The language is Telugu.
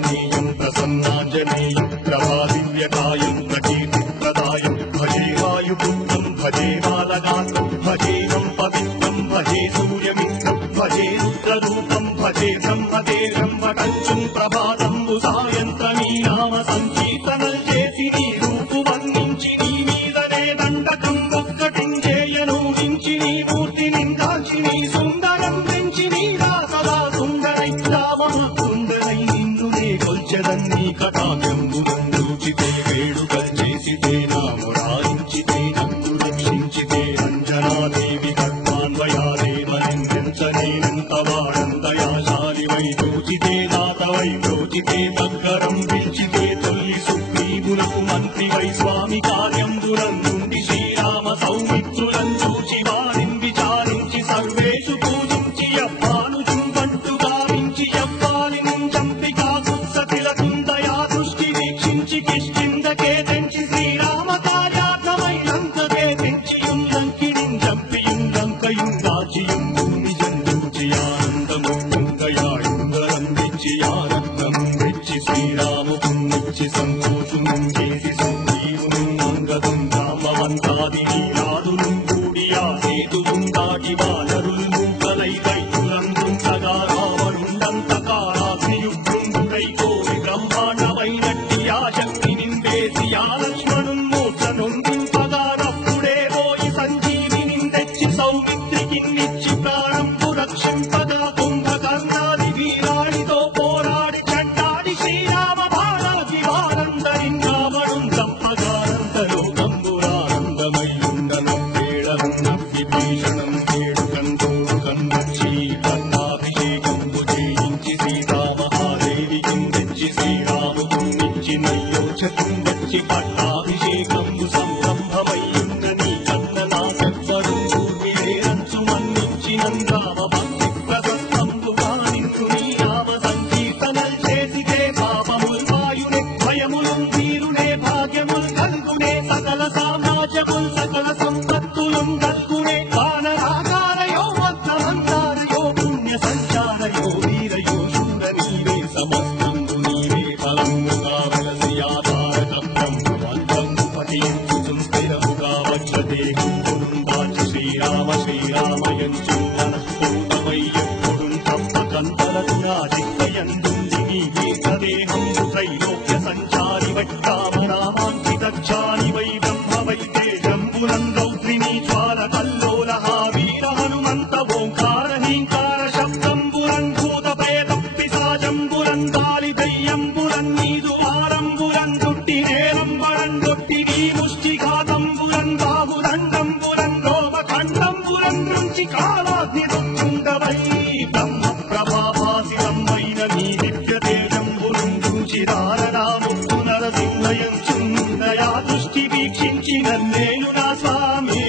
ఆంజనేయం ప్రసన్నాంజనేయం ప్రభాదివ్యకాయం ప్రకీర్తిప్రదాయం భజే వాయుపుత్రం భజే బాలగాత్రం భజేహం పవిత్రం భజే సూర్యమిత్రం భజే రుద్రరూపం భజే బ్రహ్మదేవం వటంచుం ప్రభాతంబు సాయంత్రమీ నామ సంకీర్తనల్ చేసి నీ రూపు వర్ణించి నీ మీదనే దండకం ఒక్కటించేయను నించి నీ మూర్తి నిందాల్చి నీ సుందరం పెంచి నీ సదా సుందరై రామ సుందరై నిన్నునే కొల్చెదన్నీ కటాక్షంబునందూచితే వేడుకల్ చేసితే నామురాయించితే నన్ను రక్షించితే అంజనాదేవి గర్భాన్వయాదేవనిందించనేనంత వాడంతయాశాలివై దోచితే దాతవై దోచితే దగ్గరం పిలిచితే తొల్లి సుగ్రీవులకు మంత్రివై స్వామి కార్యంబులందుండి శ్రీరామ సౌమిత్రులను చూచి వారిని విచారించి సర్వేషు పూజించి యవ్వానుజుంబంటు గావించి యవ్వాలిని చంపి కాకుత్సతిలకుందయా దృష్టి వీక్షించి కిష్కిందకే తెంచి శ్రీరామ కార్యార్థమై లంకకే తెంచియుం లంకిణిం చంపియుం లంకయుం దాచియుం భూమి జందూచి ఆనందముందయాయుందరం తెచ్చి ఆనందం తెచ్చి శ్రీరాముకున్నిచ్చి సంతోషం చేసి సంజీవును అంగదం రామవంతాది వీరాదులు కూడి ఆ సేతువుం దాటి వానరులు మూకలై రైతులందుంచగా రావణుండంతకారాగ్నియుగ్రుండుడై కోరి బ్రహ్మాండమైనట్టి ఆ శక్తి నిందేసి ఆ లక్ష్మణున్ మూర్ఛ నొందింపగా నప్పుడే పోయి సంజీవిని తెచ్చి సౌమిత్రికిన్నిచ్చి ప్రాణంపు రక్షింపగా కుంభకర్ణాది వీరాడితో పోరాడి చండాడి శ్రీరామ బాణాది వారందరిన్ రావణుం చంపగానంతలోకంబురానందమై ఉండనవ్వేళనవ్వి భీషణం వేడుకంతోడు కన్నచ్చి కర్ణాభిషేకంబు చేయించి సీతామహాదేవికి తెచ్చి శ్రీరాముకున్నిచ్చి నయ్యోచకం వచ్చి పట్టాభిషేకంబు సంరంభమయ్యున్న నీ కన్న నా సత్వరం పూర్విరేరంచు మన్నిచ్చినందామ భక్తి ప్రశస్తంబు గానించు నీ నామ సంకీర్తనల్ చేసితే పాపముల్ వాయునే భయములుం వీరునే భాగ్యముల్ కల్గునే సకల సామ్రాజ్యముల్ సకల సంపత్తులుం కల్గునే వానరాకారయో వక్రమంతారయో పుణ్య సంచారయో వీరయో శూర నీవే సమస్తంబు నీవే ఫలంబుగా వెలసి ఆధారకత్వంబు మంత్రంబు పఠించు స్థిరముగా వజ్రదేహంబును దాచి శ్రీరామ శ్రీరామయంచుండన పూతమయ్యప్పుడుం తప్పకంతరదు నా చిత్తయందుంది నీ దీర్ఘదేహంబు త్రైలోక్య సంచారి వై రామనామాంకితక్షాని వై బ్రహ్మవై తేజంబునం రౌద్రిణీ జ్వాల కల్లోలహ వీర హనుమంత ఓంకార హీంకార శబ్దంబురం భూత ప్రేత పిశాచంబురం గాలి దయ్యంబురం నీదు ఆరంబురం దుట్టి నేరంబరం దొట్టి నీ ముష్టిఘాతంబురం బాహుదండంబురం రోమఖండంబురం నుంచి కాలాగ్ని దుండవై బ్రహ్మ ప్రభాభాసితమైన నీ దివ్య తేజంబురం చూచి రారరాముక్తు నరసింహయం చుందయా దృష్టి వీక్షించి నన్నేను నా స్వామి